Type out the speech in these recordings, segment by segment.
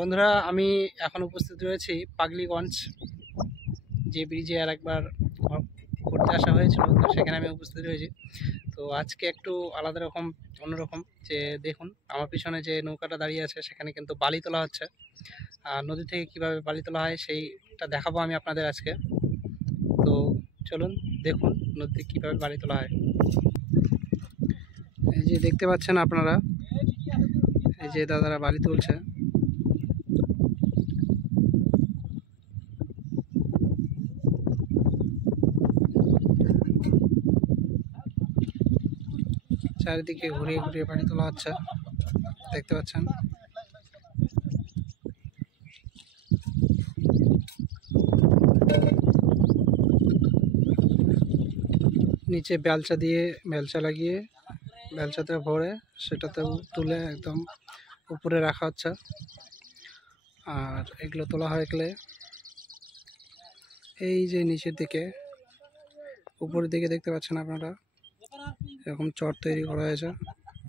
বন্ধুরা, আমি এখন উপস্থিত রয়েছি পাগলিগঞ্জ, যে ব্রিজে আর একবার ঘুরতে আসা হয়েছিল, তো সেখানে আমি উপস্থিত রয়েছি। তো আজকে একটু আলাদা রকম, অন্যরকম। যে দেখুন, আমার পিছনে যে নৌকাটা দাঁড়িয়ে আছে সেখানে কিন্তু বালি তোলা হচ্ছে। আর নদী থেকে কিভাবে বালি তোলা হয় সেইটা দেখাবো আমি আপনাদের আজকে। তো চলুন দেখুন নদীতে কীভাবে বালি তোলা হয়। এই যে দেখতে পাচ্ছেন আপনারা, এই যে দাদারা বালি তুলছে। চারিদিকে ঘুরিয়ে ঘুরিয়ে বালি তোলা হচ্ছে, দেখতে পাচ্ছেন। নিচে বেলচা লাগিয়ে বেলচাতে ভরে সেটাতে তুলে একদম উপরে রাখা হচ্ছে। আর এগুলো তোলা হয়ে গেলে এই যে নিচের দিকে, উপরের দিকে দেখতে পাচ্ছেন আপনারা, এরকম চট তৈরি করা হয়েছে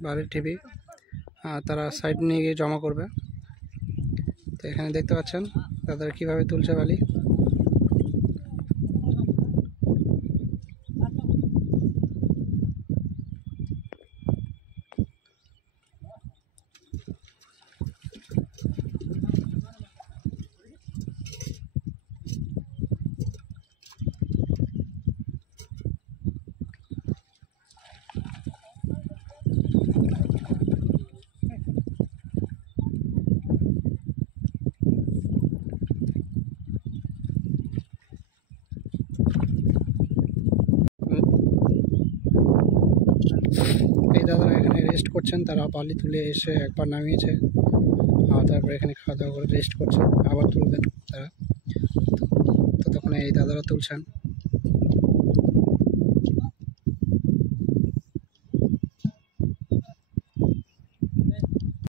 বাড়ির টিভি। আর তারা সাইড নিয়ে গিয়ে জমা করবে। তো এখানে দেখতে পাচ্ছেন তাদের কিভাবে তুলছে বালি। এই দাদারা এখানে রেস্ট করছেন, তারা বালি তুলে এসে একবার নামিয়েছে, আর তারপর এখানে খাওয়া দাওয়া করে রেস্ট করছে, আবার তুলবেন তারা। ততক্ষণে এই দাদারা তুলছেন।